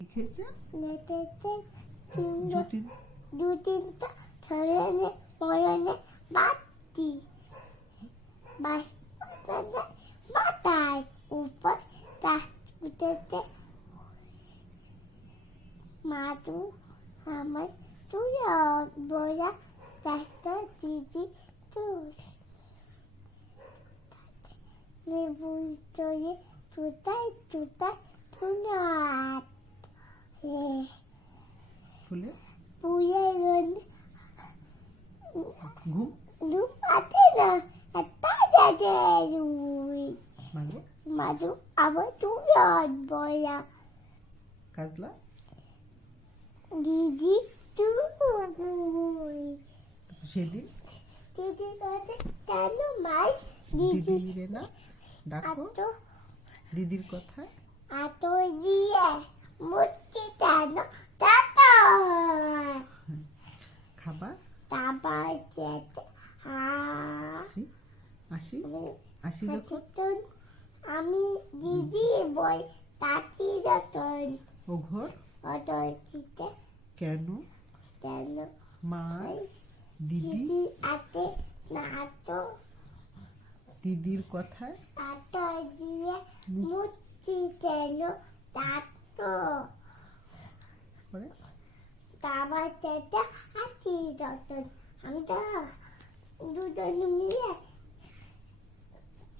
লিখেছে লিখেছে দু তিনটা ধরনের মরণের বাতি বাতায় উপর গাছ উঠেছে মাদু আমার তুই বলা গাছটা দিদি তুই লেবু চলে তুতায় তুনাত ফুলে পুয়ে ঘুম দুপাতে না একটা জায়গা রুই মাগো মাদু আবার তুই বলা কাজলা দিদি তুই সেদিন দিদি কাছে কেন মাই দিদি দিদি না ডাকো আতো দিদির কথায় আতো দিয়ে মুক্তি কেন টাটা খাবার তারপর যেতে আসি আসি যখন আমি দিদি বই তাঁতি যখন ও ঘর অটোতে কেন কেন মাই দিদি দিদি আতে না তো দিদির কথায় আতো দিয়ে মুক্তি কেন টাটো পরে তারপর যেতে আছি যখন আমি তো দুজন মিলে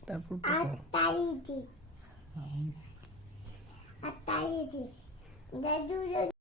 তারপর আর তাই দি দাদু